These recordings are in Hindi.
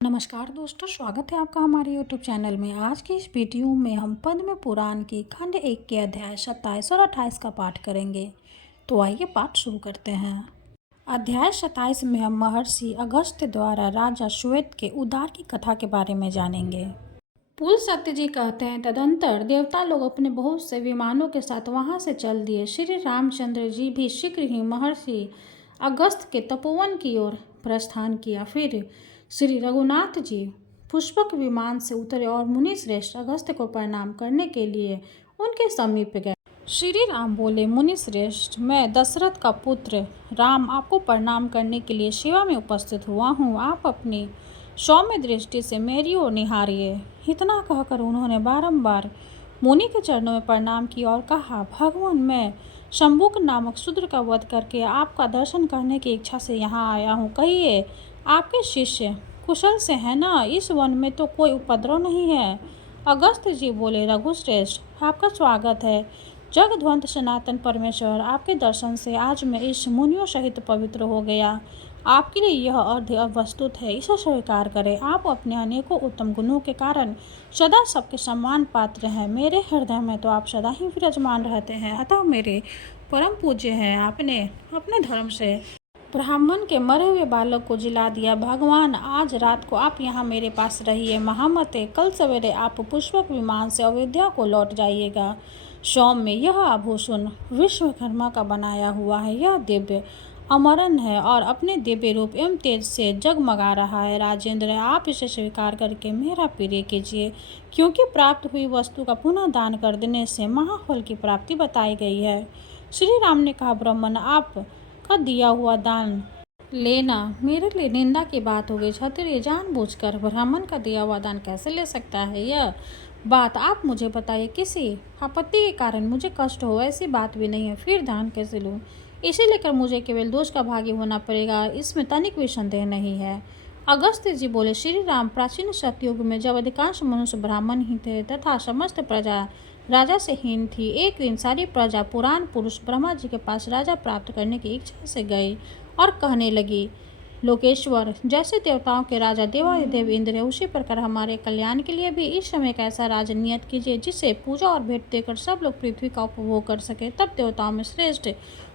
नमस्कार दोस्तों, स्वागत है आपका हमारे यूट्यूब चैनल में। आज की इस वीडियो में हम पद्म पुराण की खंड 1 के अध्याय 27 और 28 का पाठ करेंगे। तो आइए पाठ शुरू करते हैं। अध्याय 27 में हम महर्षि अगस्त्य द्वारा राजा श्वेत के उद्धार की कथा के बारे में जानेंगे। पुल सत्य जी कहते हैं, तदंतर देवता लोग अपने बहुत से विमानों के साथ वहां से चल दिए। श्री रामचंद्र जी भी शीघ्र ही महर्षि अगस्त्य के तपोवन की ओर प्रस्थान किया। फिर श्री रघुनाथ जी पुष्पक विमान से उतरे और मुनि श्रेष्ठ अगस्त्य को प्रणाम करने के लिए उनके समीप गए। श्री राम बोले, मुनि श्रेष्ठ, मैं दशरथ का पुत्र राम आपको प्रणाम करने के लिए सेवा में उपस्थित हुआ हूँ। आप अपनी सौम्य दृष्टि से मेरी ओर निहारिए। इतना कहकर उन्होंने बारंबार मुनि के चरणों में प्रणाम किया और कहा, भगवान, मैं शंभुक नामक शूद्र का वध करके आपका दर्शन करने की इच्छा से यहाँ आया हूँ। कहिए, आपके शिष्य कुशल से हैं ना? इस वन में तो कोई उपद्रव नहीं है। अगस्त्य जी बोले, रघुश्रेष्ठ, आपका स्वागत है। जगध्वंत सनातन परमेश्वर, आपके दर्शन से आज मैं इस मुनियों सहित पवित्र हो गया। आपके लिए यह अर्घ्य अवस्तुत है, इसे स्वीकार करें। आप अपने अनेकों उत्तम गुणों के कारण सदा सबके सम्मान पात्र हैं। मेरे हृदय में तो आप सदा ही विराजमान रहते हैं, अतः मेरे परम पूज्य हैं। आपने अपने धर्म से ब्राह्मण के मरे हुए बालक को जिला दिया। भगवान, आज रात को आप यहाँ मेरे पास रहिए। महामते, कल सवेरे आप पुष्पक विमान से अयोध्या को लौट जाइएगा। सौम्य, यह आभूषण विश्वकर्मा का बनाया हुआ है। यह दिव्य अमरन है और अपने दिव्य रूप एवं तेज से जगमगा रहा है। राजेंद्र, आप इसे स्वीकार करके मेरा प्रिय कीजिए, क्योंकि प्राप्त हुई वस्तु का पुनः दान कर देने से महाफल की प्राप्ति बताई गई है। श्री राम ने कहा, ब्राह्मण, आप का दिया हुआ दान लेना मेरे लिए निंदा की बात हो गई। क्षत्रिय जानबूझकर ब्राह्मण का दिया हुआ दान कैसे ले सकता है? यह बात आप मुझे बताइए। किसी आपत्ति के कारण मुझे कष्ट हो, ऐसी बात भी नहीं है। फिर दान कैसे लूँ? इसे लेकर मुझे केवल दोष का भागी होना पड़ेगा, इसमें तनिक भी संदेह नहीं है। अगस्त्य जी बोले, श्री राम, प्राचीन सतयुग में जब अधिकांश मनुष्य ब्राह्मण ही थे तथा समस्त प्रजा राजा से हीन थी, एक दिन सारी प्रजा पुराण पुरुष ब्रह्मा जी के पास राजा प्राप्त करने की इच्छा से गई और कहने लगी, लोकेश्वर, जैसे देवताओं के राजा देवाधिदेव इंद्र है, उसी प्रकार हमारे कल्याण के लिए भी इस समय एक ऐसा राज नियत कीजिए जिससे पूजा और भेंट देकर सब लोग पृथ्वी का उपभोग कर सके। तब देवताओं में श्रेष्ठ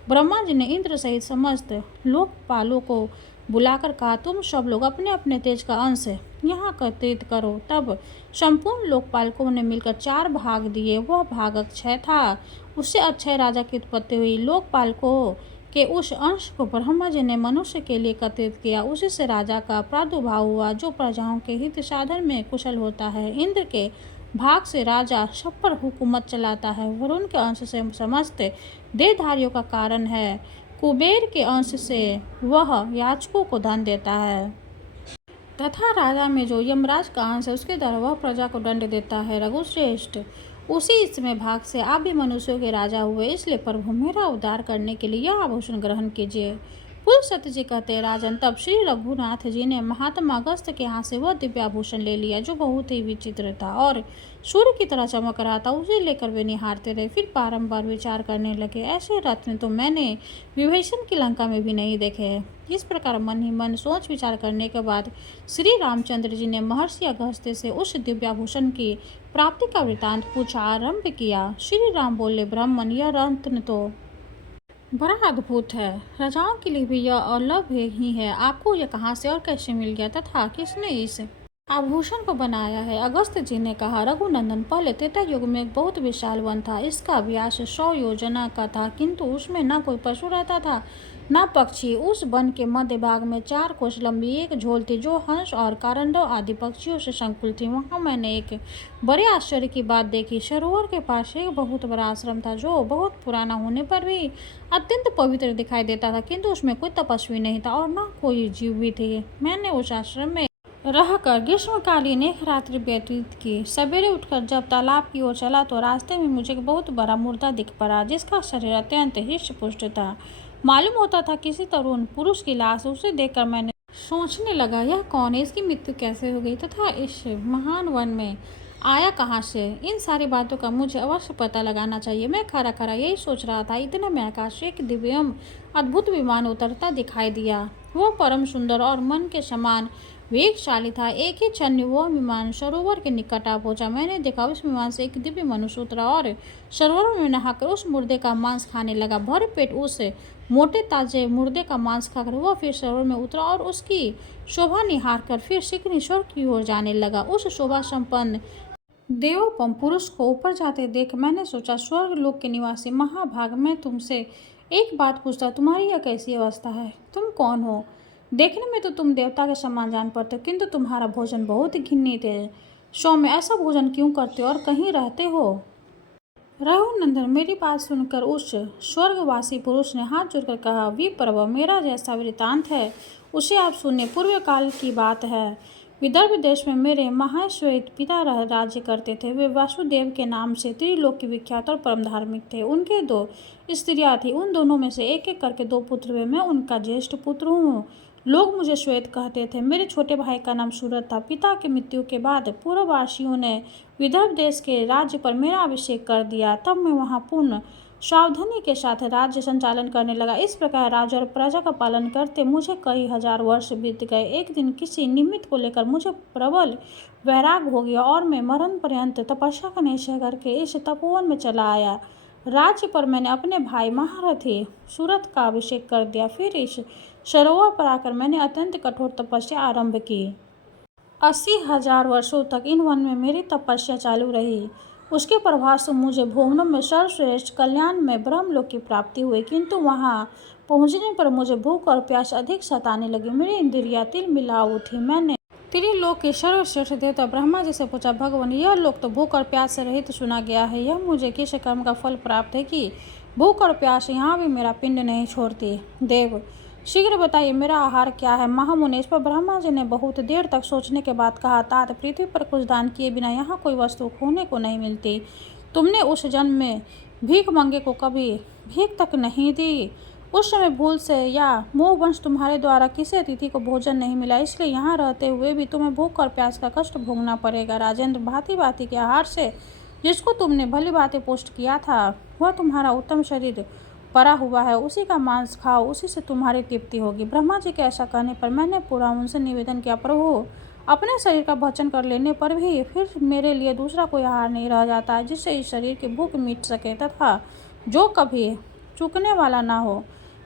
ब्रह्मा जी ने इंद्र सहित समस्त लोकपालों को बुलाकर कहा, तुम सब लोग अपने अपने तेज का अंश यहाँ एकत्रित करो। तब संपूर्ण लोकपालकों ने मिलकर 4 भाग दिए। वह भाग अक्षय था, उससे अक्षय राजा की उत्पत्ति हुई। लोकपालकों के उस अंश को ब्रह्मा जी ने मनुष्य के लिए एकत्रित किया, उसी से राजा का प्रादुर्भाव हुआ, जो प्रजाओं के हित साधन में कुशल होता है। इंद्र के भाग से राजा सब पर हुकूमत चलाता है। वरुण के अंश से समस्त देहधारियों का कारण है। कुबेर के अंश से वह याचकों को धन देता है तथा राजा में जो यमराज का अंश है उसके द्वारा वह प्रजा को दंड देता है। रघुश्रेष्ठ, उसी इसमें भाग से आप भी मनुष्यों के राजा हुए, इसलिए प्रभु मेरा उद्धार करने के लिए यह आभूषण ग्रहण कीजिए। पुल सत्य जी कहते हैं, राजन, तब श्री रघुनाथ जी ने महात्मा अगस्त्य के यहाँ से वह दिव्य आभूषण ले लिया जो बहुत ही विचित्र था और सूर्य की तरह चमक रहा था। उसे लेकर वे निहारते रहे, फिर बारंबार विचार करने लगे, ऐसे रत्न तो मैंने विभीषण की लंका में भी नहीं देखे। इस प्रकार मन ही मन सोच विचार करने के बाद श्री रामचंद्र जी ने महर्षि अगस्त्य से उस दिव्य आभूषण की प्राप्ति का वृतांत पूछा आरंभ किया। श्री राम बोले, ब्राह्मण, यह रत्न तो बड़ा अद्भुत है, राजाओं के लिए भी यह अलभ्य ही है। आपको यह कहाँ से और कैसे मिल गया तथा किसने इस आभूषण को बनाया है? अगस्त्य जी ने कहा, रघुनंदन, पहले त्रेता युग में एक बहुत विशाल वन था। इसका व्यास 100 योजना का था, किंतु उसमें न कोई पशु रहता था न पक्षी। उस वन के मध्य भाग में 4 कोस लंबी एक झोल थी जो हंस और कारंडव आदि पक्षियों से संकुल थी। वहां मैंने एक बड़े आश्चर्य की बात देखी। सरोवर के पास एक बहुत बड़ा आश्रम था जो बहुत पुराना होने पर भी अत्यंत पवित्र दिखाई देता था, किंतु उसमें कोई तपस्वी नहीं था और न कोई जीव भी थे। मैंने उस आश्रम में रहकर ग्रीष्मकालीन एक रात्रि व्यतीत की। सवेरे उठकर जब तालाब की ओर चला तो रास्ते में मुझे एक बहुत बड़ा मुर्दा दिख पड़ा, जिसका शरीर अत्यंत हिष्ट पुष्ट था। मालूम होता था किसी तरुण पुरुष की लाश। उसे देखकर मैंने सोचने लगा, यह कौन है, इसकी मृत्यु कैसे हो गई तथा इस महान वन में आया कहाँ से? इन सारी बातों का मुझे अवश्य पता लगाना चाहिए। मैं खरा खरा यही सोच रहा था, इतने में आकाश से एक दिव्यम अद्भुत विमान उतरता दिखाई दिया। वह परम सुंदर और मन के समान वेगशाली था। एक ही क्षण में वह विमान सरोवर के निकट आ पहुंचा। मैंने देखा उस विमान से एक दिव्य मनुष्य उतरा और सरोवर में नहाकर उस मुर्दे का मांस खाने लगा। भरे पेट उस मोटे ताजे मुर्दे का मांस खाकर वह फिर सरोवर में उतरा और उसकी शोभा निहार कर फिर शीघ्र स्वर्ग की ओर जाने लगा। उस शोभा संपन्न देवोपम पुरुष को ऊपर जाते देख मैंने सोचा, स्वर्ग लोक के निवासी महाभाग, मैं तुमसे एक बात पूछता, तुम्हारी यह कैसी अवस्था है? तुम कौन हो? देखने में तो तुम देवता के समान जान पड़ते हो, किंतु तुम्हारा भोजन बहुत ही घिन्नित है। सौम्य, ऐसा भोजन क्यों करते हो और कहीं रहते हो? रघुनंदन, मेरी बात सुनकर उस स्वर्गवासी पुरुष ने हाथ जोड़कर कहा, विप्रभु, मेरा जैसा वृतांत है उसे आप सुनिए। पूर्व काल की बात है। विदर्भ देश में मेरे महाश्वेत पिता राज्य करते थे। वे वासुदेव के नाम से त्रिलोक की विख्यात और परम धार्मिक थे। उनके 2 स्त्रियां थीं। उन दोनों में से एक एक करके 2 पुत्र हुए। मैं उनका ज्येष्ठ पुत्र हूँ। लोग मुझे श्वेत कहते थे। मेरे छोटे भाई का नाम सूरज था। पिता की मृत्यु के बाद पूर्ववासियों ने विदर्भ देश के राज्य पर मेरा अभिषेक कर दिया। तब मैं वहाँ पूर्ण सावधानी के साथ राज्य संचालन करने लगा। इस प्रकार राजा और प्रजा का पालन करते मुझे कई हजार वर्ष बीत गए। एक दिन किसी निमित्त को लेकर मुझे प्रबल वैराग हो गया और मैं मरण पर्यंत तपस्या का निश्चय करके इस तपोवन में चला आया। राज्य पर मैंने अपने भाई महारथी सूरत का अभिषेक कर दिया। फिर इस सरोवर पर आकर मैंने अत्यंत कठोर तपस्या आरंभ की। 80,000 वर्षों तक इन वन में मेरी तपस्या चालू रही। उसके प्रभाव से मुझे भुवनों में सर्वश्रेष्ठ कल्याण में ब्रह्मलोक की प्राप्ति हुई, किंतु वहां पहुंचने पर मुझे भूख और प्यास अधिक सताने लगी। मेरी इंद्रियां तिलमिला उठी। मैंने त्रिलोक के सर्वश्रेष्ठ देवता ब्रह्मा जी से पूछा, भगवान, यह लोक तो भूख और प्यास से रहित सुना गया है। यह मुझे किस कर्म का फल प्राप्त है कि भूख और प्यास यहाँ भी मेरा पिंड नहीं छोड़ती? देव, शीघ्र बताइए, मेरा आहार क्या है? महामुनि, इस पर ब्रह्मा जी ने बहुत देर तक सोचने के बाद कहा, तात, पृथ्वी पर कुछ दान किए बिना यहाँ कोई वस्तु खोने को नहीं मिलती। तुमने उस जन्म में भीख मांगे को कभी भीख तक नहीं दी। उस समय भूल से या मोहवंश तुम्हारे द्वारा किसी अतिथि को भोजन नहीं मिला, इसलिए यहाँ रहते हुए भी तुम्हें भूख और प्यास का कष्ट भोगना पड़ेगा। राजेंद्र, भांति भांति के आहार से जिसको तुमने भली बातें पुष्ट किया था, वह तुम्हारा उत्तम शरीर पड़ा हुआ है, उसी का मांस खाओ, उसी से तुम्हारी तृप्ति होगी। ब्रह्मा जी के ऐसा कहने पर मैंने पूरा उनसे निवेदन किया, प्रभु, अपने शरीर का भक्षण कर लेने पर भी फिर मेरे लिए दूसरा कोई आहार नहीं रह जाता है जिससे इस शरीर की भूख मिट सके तथा जो कभी चूकने वाला ना हो।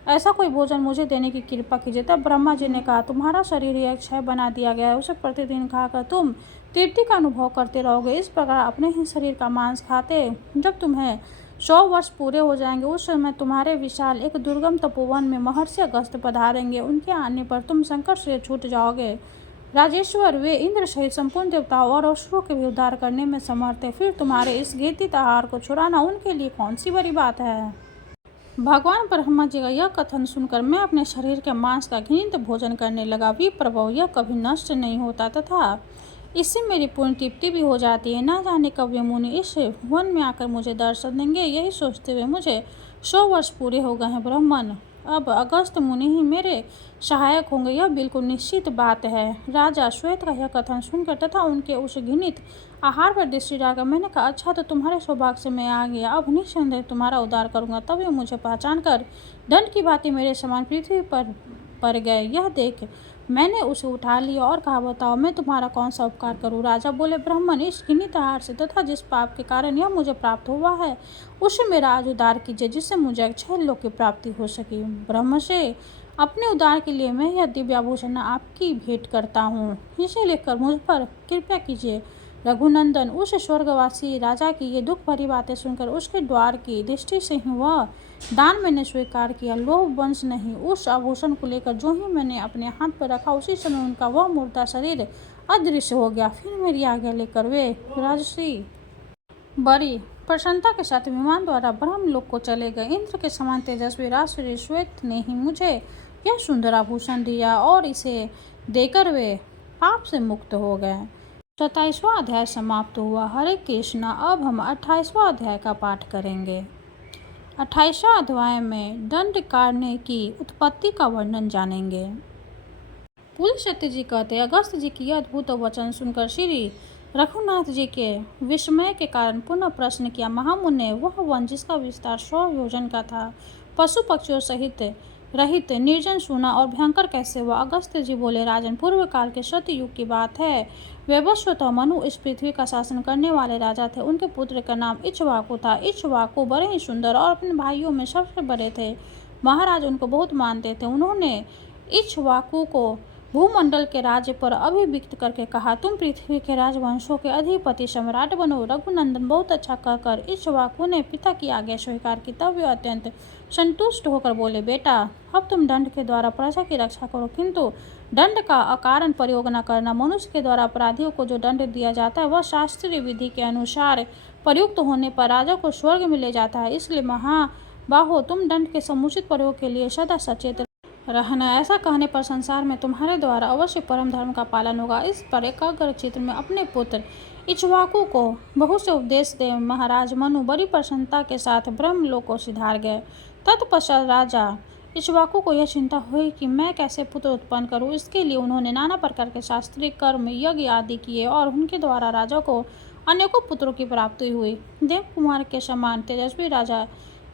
ऐसा कोई भोजन मुझे देने की कृपा कीजिए। तब ब्रह्मा जी ने कहा, तुम्हारा शरीर एक क्षय बना दिया गया है, उसे प्रतिदिन खाकर तुम तृप्ति का अनुभव करते रहोगे। इस प्रकार अपने ही शरीर का मांस खाते जब तुम्हें 100 वर्ष पूरे हो जाएंगे, उस समय तुम्हारे विशाल एक दुर्गम तपोवन में महर्षि अगस्त्य पधारेंगे। उनके आने पर तुम संकट से छूट जाओगे। राजेश्वर, वे इंद्र सहित संपूर्ण देवताओं और असुरों के भी उद्धार करने में समर्थ है। फिर तुम्हारे इस घृणित आहार को छुड़ाना उनके लिए कौन सी बड़ी बात है? भगवान ब्रह्मा जी का यह कथन सुनकर मैं अपने शरीर के मांस का घृणित भोजन करने लगा। विप्रभु, यह कभी नष्ट नहीं होता तथा इससे मेरी पूर्ण तृप्ति भी हो जाती है। ना जाने कब वे मुनि इस वन में आकर मुझे दर्शन देंगे। यही सोचते हुए मुझे 100 वर्ष पूरे हो गए हैं। ब्राह्मण, अब अगस्त मुनि ही मेरे सहायक होंगे, यह बिल्कुल निश्चित बात है। राजा श्वेत का यह कथन सुनकर तथा उनके उस घृणित आहार पर दृष्टि डालकर मैंने कहा, अच्छा, तो तुम्हारे सौभाग्य से मैं आ गया। अब निस्संदेह तुम्हारा उद्धार करूंगा। तब वे मुझे पहचान कर दंड की भांति मेरे समान पृथ्वी पर पड़ गए। यह देख मैंने उसे उठा लिया और कहा, बताओ, मैं तुम्हारा कौन सा उपकार करूं? राजा बोले, ब्राह्मण, इस घृणित आहार से तथा जिस पाप के कारण यह मुझे प्राप्त हुआ है, उससे मेरा आज उद्धार कीजिए, जिससे मुझे अक्षय लोक की प्राप्ति हो सके। ब्रह्म से अपने उद्धार के लिए मैं यह दिव्य आभूषण आपकी भेंट करता हूँ, इसे लेकर मुझ पर कृपया कीजिए। रघुनंदन, उस स्वर्गवासी राजा की ये दुख भरी बातें सुनकर उसके द्वार की दृष्टि से ही वह दान मैंने स्वीकार किया। लोभ वंश नहीं, उस आभूषण को लेकर जो ही मैंने अपने हाथ पर रखा, उसी समय उनका वह मुर्दा शरीर अदृश्य हो गया। फिर मेरी आज्ञा लेकर वे राजश्री बड़ी प्रसन्नता के साथ विमान द्वारा ब्रह्मलोक को चले गए। इंद्र के समान तेजस्वी राजश्री श्वेत ने ही मुझे यह सुंदर आभूषण दिया और इसे देकर वे पाप से मुक्त हो गए। 27वां अध्याय समाप्त हुआ। हरे कृष्णा। अब हम 28वां अध्याय का पाठ करेंगे। 28वां अध्याय में दंड कारण्य की उत्पत्ति का वर्णन जानेंगे। पुलस्त्य जी कहते, अगस्त जी की यह अद्भुत वचन सुनकर श्री रघुनाथ जी के विस्मय के कारण पुनः प्रश्न किया, महामुने, वह वन जिसका विस्तार 100 योजन का था, पशु पक्षियों सहित रहित निर्जन सूना और भयंकर कैसे हुआ। अगस्त्य जी बोले, राजन, पूर्व काल के सतयुग की बात है। वैवस्वतः मनु इस पृथ्वी का शासन करने वाले राजा थे। उनके पुत्र का नाम इक्ष्वाकु था। इक्ष्वाकु बड़े ही सुंदर और अपने भाइयों में सबसे बड़े थे। महाराज उनको बहुत मानते थे। उन्होंने इक्ष्वाकु को भूमंडल के राज्य पर अभिव्यक्त करके कहा, तुम पृथ्वी के राजवंशों के अधिपति सम्राट बनो। रघुनंदन बहुत अच्छा कहकर इक्ष्वाकु ने पिता की आज्ञा स्वीकार की। तब वे अत्यंत संतुष्ट होकर बोले, बेटा, अब तुम दंड के द्वारा प्रजा की रक्षा करो, किंतु दंड का अकारण प्रयोग न करना। मनुष्य के द्वारा अपराधियों को जो दंड दिया जाता है वह शास्त्रीय विधि के अनुसार प्रयुक्त होने पर राजा को स्वर्ग में ले जाता है। इसलिए महाबाहो, तुम दंड के समुचित प्रयोग के लिए सदा सचेत रहना। ऐसा कहने पर संसार में तुम्हारे द्वारा अवश्य परम धर्म का पालन होगा। इस पर एकाग्र चित्त में अपने पुत्र इक्ष्वाकु को बहुत से उपदेश दे महाराज मनु बड़ी प्रसन्नता के साथ ब्रह्मलोक को सिधार गए। तत्पश्चात राजा इक्ष्वाकु को यह चिंता हुई कि मैं कैसे पुत्र उत्पन्न करूं। इसके लिए उन्होंने नाना प्रकार के शास्त्रीय कर्म, यज्ञ आदि किए और उनके द्वारा राजा को अनेकों पुत्रों की प्राप्ति हुई। देव कुमार के समान तेजस्वी राजा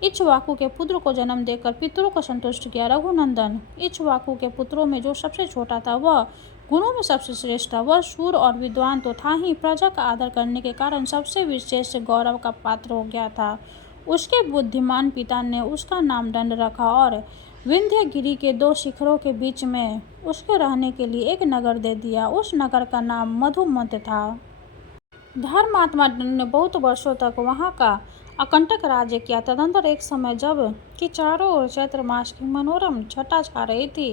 इक्ष्वाकु के पुत्र को जन्म देकर पितरों को संतुष्ट किया। रघुनंदन इक्ष्वाकु के पुत्रों में जो सबसे छोटा था वह गुणों में सबसे श्रेष्ठ था। वह शूर और विद्वान तो था ही, प्रजा का आदर करने के कारण सबसे विशेष गौरव का पात्र हो गया था। उसके बुद्धिमान पिता ने उसका नाम दंड रखा और विंध्यगिरी के दो शिखरों के बीच में उसके रहने के लिए एक नगर दे दिया। उस नगर का नाम मधुमंत था। धर्मात्मा दंड ने बहुत वर्षों तक वहाँ का अकंटक राज्य किया। तदंतर एक समय जब कि चारों ओर चैत्र मास की मनोरम छटा छा रही थी,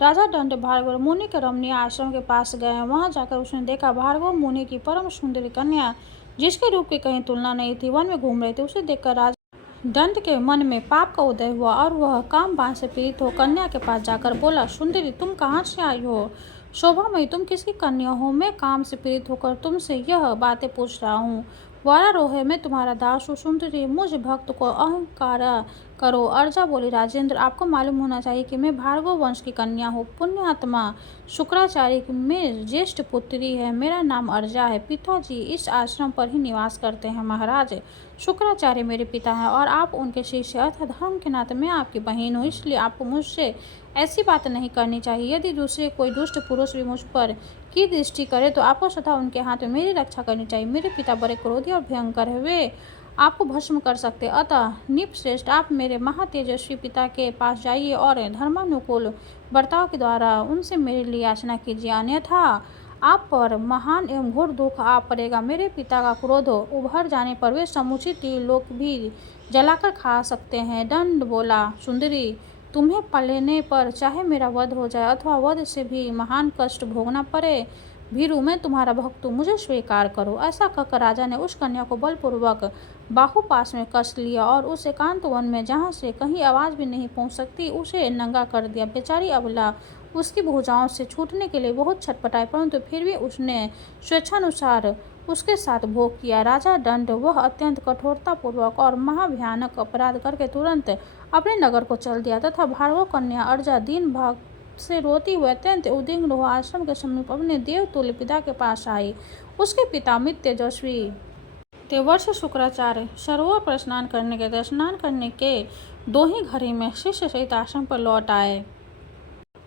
राजा दंड भार्गव मुनि के रमणीय आश्रम के पास गए। वहां जाकर उसने देखा भार्गव मुनि की परम सुंदरी कन्या, जिसके रूप की कहीं तुलना नहीं थी, वन में घूम रही थी। उसे देखकर राजा दंड के मन में पाप का उदय हुआ और वह काम बाण से पीड़ित हो कन्या के पास जाकर बोला, सुंदरी, तुम कहाँ से आई हो? शोभामयी, तुम किसकी कन्या हो? मैं काम से पीड़ित होकर तुमसे यह बातें पूछ रहा हूँ। वारारोह, मैं तुम्हारा दास हूँ। सुंदरी, मुझ भक्त को अहंकार करो। अर्जा बोली, राजेंद्र, आपको मालूम होना चाहिए कि मैं भार्गव वंश की कन्या हूँ। पुण्यात्मा शुक्राचार्य में ज्येष्ठ पुत्री है। मेरा नाम अर्जा है। पिताजी इस आश्रम पर ही निवास करते हैं। महाराज शुक्राचार्य मेरे पिता हैं और आप उनके शिष्य, अर्थात धर्म के नाते मैं आपकी बहन हूँ। इसलिए आपको मुझसे ऐसी बात नहीं करनी चाहिए। यदि दूसरे कोई दुष्ट पुरुष भी मुझ पर की दृष्टि करे तो आपको सदा उनके हाथ में मेरी रक्षा करनी चाहिए। मेरे पिता बड़े क्रोधी और भयंकर है, वे आपको भस्म कर सकते। अतः निपश्रेष्ठ, आप मेरे महातेजस्वी पिता के पास जाइए और धर्मानुकूल बर्ताव के द्वारा उनसे मेरे लिए याचना कीजिए, अन्यथा आप पर महान एवं घोर दुख आ पड़ेगा। मेरे पिता का क्रोध उभर जाने पर वे समुचित लोक भी जलाकर खा सकते हैं। दंड बोला, सुंदरी, तुम्हें पालने पर चाहे मेरा वध हो जाए अथवा वध से भी महान कष्ट भोगना पड़े, भीरु, मैं तुम्हारा भक्त हूँ, मुझे स्वीकार करो। ऐसा कहकर राजा ने उस कन्या को बलपूर्वक बाहुपास में कस लिया और उस एकांत वन में, जहाँ से कहीं आवाज भी नहीं पहुँच सकती, उसे नंगा कर दिया। बेचारी अबला उसकी भुजाओं से छूटने के लिए बहुत छटपटाई, परंतु फिर भी उसने स्वेच्छानुसार उसके साथ भोग किया। राजा दंड वह अत्यंत कठोरतापूर्वक और महाभयानक अपराध करके तुरंत अपने नगर को चल दिया तथा भार्गव कन्या अर्जा दीन भाग से रोती हुई अत्यंत उद्विग्न हुआ आश्रम के समीप अपने देवतुल्य पिता के पास आई। उसके पिता मित तेजस्वी देवर्षि शुक्राचार्य सरोवर पर स्नान करने गए थे। स्नान करने के 2 ही घड़ी में शिष्य सहित आश्रम पर लौट आए।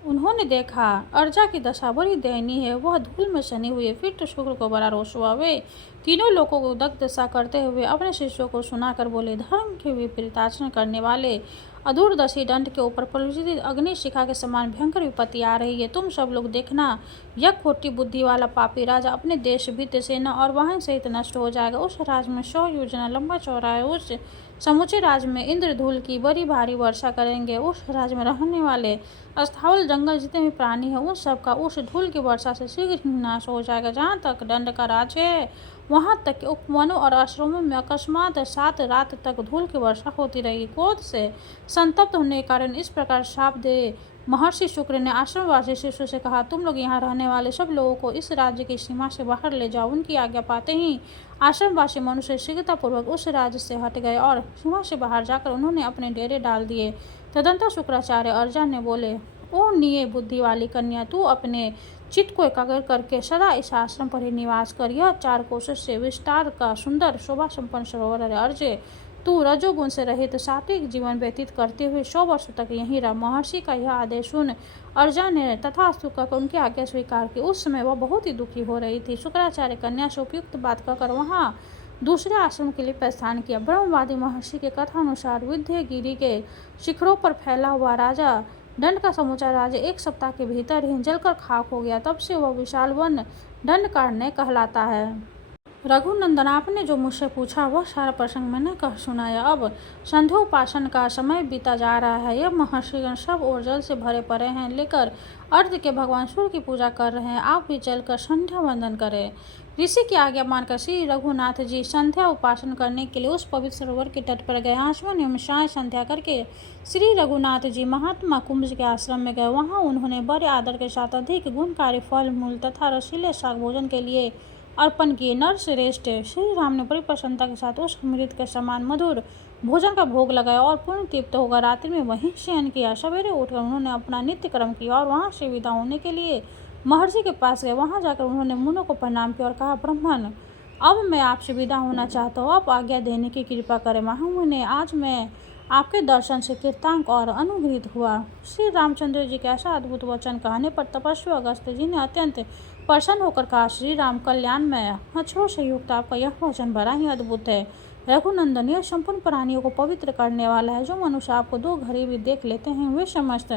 उन्होंने देखा अर्जा की दशा बड़ी दयनीय है, वह धूल में सनी हुई है। फिर तो शुक्र को बड़ा रोष हुआ। वे तीनों लोगों को दग्ध सा करते हुए अपने शिष्यों को सुनाकर बोले, धर्म के विपरीत आचरण करने वाले अधूरदर्शी दंड के ऊपर प्रज्वलित अग्नि शिखा के समान भयंकर विपत्ति आ रही है। तुम सब लोग देखना, यह खोटी बुद्धि वाला पापी राजा अपने देश, वित्त, सेना और वाहन सहित नष्ट हो जाएगा। उस राज्य में 100 योजना लंबा चौड़ा है। उस समूचे राज्य में इंद्रधूल की बड़ी भारी वर्षा करेंगे। उस राज्य में रहने वाले स्थावल जंगल जितने भी प्राणी हैं, उन सब का उस धूल की वर्षा से शीघ्र ही नाश हो जाएगा। जहाँ तक दंड का राज्य है, वहाँ तक के उपवनों और आश्रमों में अकस्मात 7 रात तक धूल की वर्षा होती रही। क्रोध से संतप्त होने के कारण इस प्रकार शाप दे महर्षि शुक्र ने आश्रमवासी शिष्यों से कहा, तुम लोग यहाँ रहने वाले सब लोगों को इस राज्य की सीमा से बाहर ले जाओ। उनकी आज्ञा पाते ही आश्रमवासी मनुष्य शीघ्रतापूर्वक उस राज्य से हट गए और सीमा से बाहर जाकर उन्होंने अपने डेरे डाल दिए। तदंतर शुक्राचार्य अर्जा ने बोले, ओ निये बुद्धि वाली कन्या, तू अपने चित्त को एकाग्र करके सदा इस आश्रम पर ही निवास कर। यह 4 कोस से विस्तार का सुंदर शोभा संपन्न सरोवर है। अर्जे, तू रजोगुण से रहित सात्विक जीवन व्यतीत करते हुए 100 वर्षों तक यहीं रहा। महर्षि का यह आदेश सुन अर्जा ने तथास्तु कहकर उनकी आज्ञा स्वीकार की। उस समय वह बहुत ही दुखी हो रही थी। शुक्राचार्य कन्या से उपयुक्त बात कहकर वहाँ दूसरे आश्रम के लिए प्रस्थान किया। ब्रह्मवादी महर्षि के कथानुसार विंध्यगिरि के शिखरों पर फैला हुआ राजा दंड का समूचा राज्य 1 सप्ताह के भीतर ही जलकर खाक हो गया। तब से वह विशाल वन दंडकारण्य कहलाता है। रघुनंदन, आपने जो मुझसे पूछा वह सारा प्रसंग मैंने कह सुनाया। अब संध्या उपासन का समय बीता जा रहा है। यह महर्षिगण सब और जल से भरे पड़े हैं, लेकर अर्घ्य के भगवान सूर्य की पूजा कर रहे हैं। आप भी चलकर संध्या वंदन करें। ऋषि की आज्ञा मानकर श्री रघुनाथ जी संध्या उपासन करने के लिए उस पवित्र सरोवर के तट पर गए। आचमन एवं साय संध्या करके श्री रघुनाथ जी महात्मा कुंभ के आश्रम में गए। वहाँ उन्होंने बड़े आदर के साथ अधिक गुणकारी फल मूल तथा रसीले शाक भोजन के लिए अर्पण किए। नरश्रेष्ठ श्री राम ने बड़ी प्रसन्नता के साथ उस अमृत के समान मधुर भोजन का भोग लगाया और पूर्ण तृप्त होकर रात्रि में वहीं शयन किया। सवेरे उठकर उन्होंने अपना नित्य कर्म किया और वहां से विदा होने के लिए महर्षि के पास गए। वहां जाकर उन्होंने मुनों को प्रणाम किया और कहा, ब्राह्मण, अब मैं आपसे विदा होना चाहता हूँ। आप आज्ञा देने की कृपा करें। महामुनि, आज मैं आपके दर्शन से कृतांक और अनुग्रहित हुआ। श्री रामचंद्र जी के ऐसा अद्भुत वचन कहने पर तपस्वी अगस्त्य जी ने अत्यंत प्रसन्न होकर कहा, श्री राम कल्याण में अक्षरों से युक्त आपका यह वचन बड़ा ही अद्भुत है। रघुनंदन, यह संपूर्ण प्राणियों को पवित्र करने वाला है। जो मनुष्य आपको 2 घड़ी भी देख लेते हैं वे समस्त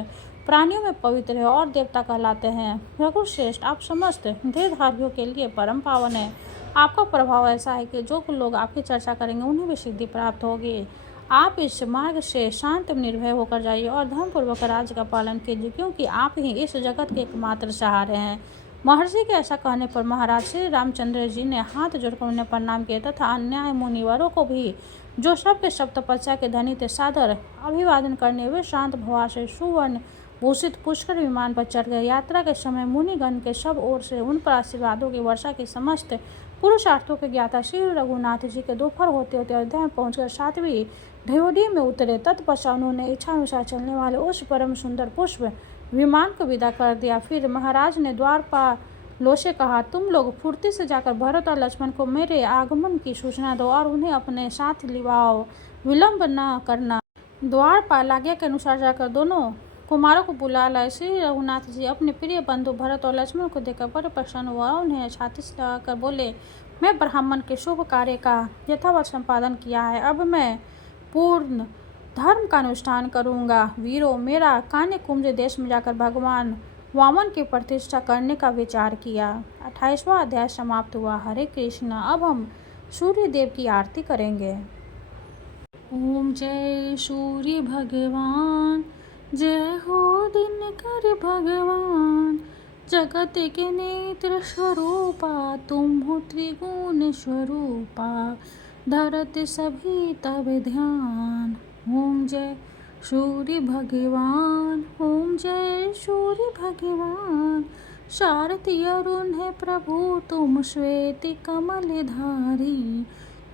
प्राणियों में पवित्र है और देवता कहलाते हैं। रघुश्रेष्ठ, आप समस्त देहधारियों के लिए परम पावन है। आपका प्रभाव ऐसा है कि जो लोग आपकी चर्चा करेंगे उन्हें भी सिद्धि प्राप्त होगी। आप इस मार्ग से शांत निर्भय होकर जाइए और धर्मपूर्वक राज्य का पालन कीजिए, क्योंकि आप ही इस जगत के एकमात्र सहारे हैं। महर्षि के ऐसा कहने पर महाराज श्री रामचंद्र जी ने हाथ जोड़कर उन्हें प्रणाम किया तथा अन्य मुनिवरों को भी, जो सबके सब तपस्या के धनी थे, सादर अभिवादन करने हुए शांत भवा से सुवर्ण भूषित पुष्कर विमान पर चढ़ गए। यात्रा के समय मुनिगण के सब ओर से उन पर आशीर्वादों की वर्षा की। समस्त पुरुषार्थों के ज्ञाता श्री रघुनाथ जी के दोपहर होते होते अयोध्या में पहुंचकर 7वीं ढयोढ़ी में उतरे। तत्पश्चात उन्होंने इच्छानुसार चलने वाले उस परम सुंदर पुष्प विमान को विदा कर दिया। फिर महाराज ने द्वारपालों से कहा, तुम लोग फुर्ती से जाकर भरत और लक्ष्मण को मेरे आगमन की सूचना दो और उन्हें अपने साथ लिवाओ, विलंब न करना। द्वारपाल आज्ञा के अनुसार जाकर दोनों कुमारों को बुला लाए। श्री रघुनाथ जी अपने प्रिय बंधु भरत और लक्ष्मण को देखकर बड़े प्रसन्न हुआ और उन्हें छाती से लगाकर बोले, मैं ब्राह्मण के शुभ कार्य का यथावत संपादन किया है। अब मैं पूर्ण धर्म का अनुष्ठान करूंगा। वीरों, मेरा कान्य कुंज देश में जाकर भगवान वामन की प्रतिष्ठा करने का विचार किया। 28वां अध्याय समाप्त हुआ। हरे कृष्ण। अब हम सूर्य देव की आरती करेंगे। ओम जय सूर्य भगवान, जय हो दिनकर भगवान। जगत के नेत्र स्वरूपा, तुम हो त्रिगुण स्वरूपा। धरत सभी तब ध्यान। ओम जय सूर्य भगवान, ओम जय सूर्य भगवान। सारथी अरुण है प्रभु, तुम श्वेत कमलधारी।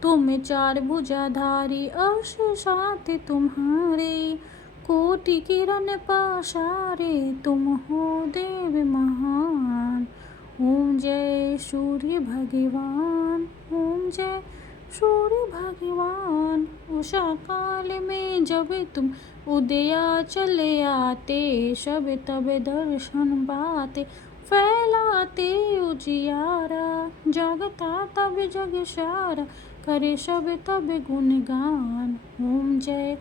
तुम 4 भुजाधारी, अश्व साथ तुम्हारे। कोटि किरण पाशारे, तुम हो देव महान। ओम जय सूर्य भगवान, ओम जय सूर्य भगवान। उषा काल में जब तुम उदया चले आते, सब तब दर्शन बाते फैलाते उजियारा। जगता तब जग सारा, करे सब तब गुणगान। ओम जय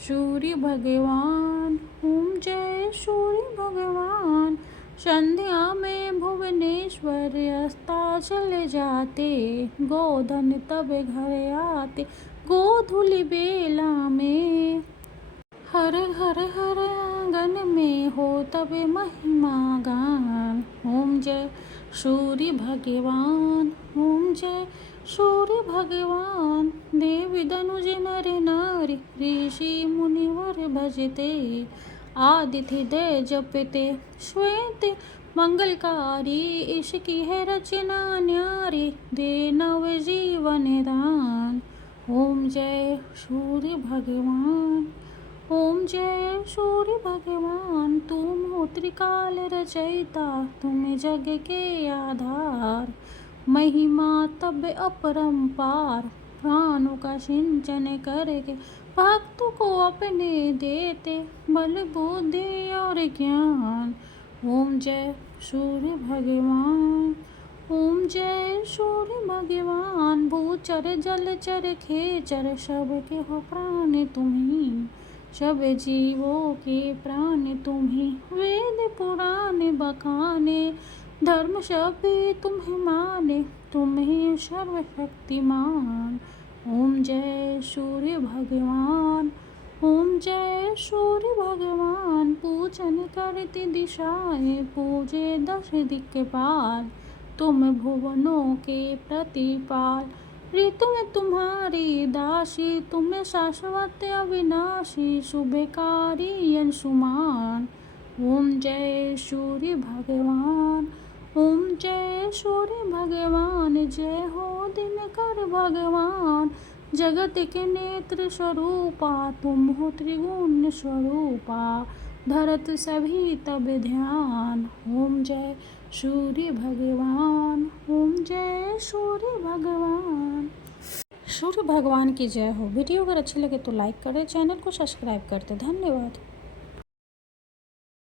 सूर्य भगवान, ओम जय सूर्य भगवान। संध्या में भुवनेश्वर अस्ता चले जाते, गोधन तब घर आते गोधूलि बेला में। हर हर हर आंगन में हो तब महिमा गान। ओम जय सूर्य भगवान, ओम जय सूर्य भगवान। देव दनुज नर नारी, ऋषि मुनिवर भजते। आदित्य दे जपते, श्वेत मंगलकारी। इसकी है रचना न्यारी, दे नव जीवन दान। ओम जय सूर्य भगवान, ओम जय सूर्य भगवान। तुम हो त्रिकाल रचयिता, तुम जग के आधार। महिमा तब अपरंपार, प्राणों का सिंचन करके भक्त को अपने देते बल बुद्धि और ज्ञान। ओम जय सूर्य भगवान। ओम जय सूर्य भगवान। भूचर जलचर खेचर सबके हो प्राण तुम्ही। सब जीवों के प्राण तुम्ही। वेद पुराण बखाने धर्म सभी तुम्हें माने। तुम्हें सर्वशक्तिमान। ओम जय सूर्य भगवान। ओम जय सूर्य भगवान। पूजन करती दिशाएं पूजे 10 दिक्पाल। तुम भुवनों के प्रतिपाल। ऋतु में तुम्हारी दासी तुम्हें शाश्वत अविनाशी शुभकारी अंशुमान। ओम जय सूर्य भगवान। ओम जय सूर्य भगवान। जय हो दिनकर भगवान। जगत के नेत्र स्वरूपा तुम हो त्रिगुण स्वरूपा। धरत सभी तब ध्यान। ओम जय सूर्य भगवान। ओम जय सूर्य भगवान। सूर्य भगवान की जय हो। वीडियो अगर अच्छी लगे तो लाइक करें, चैनल को सब्सक्राइब कर दें। धन्यवाद।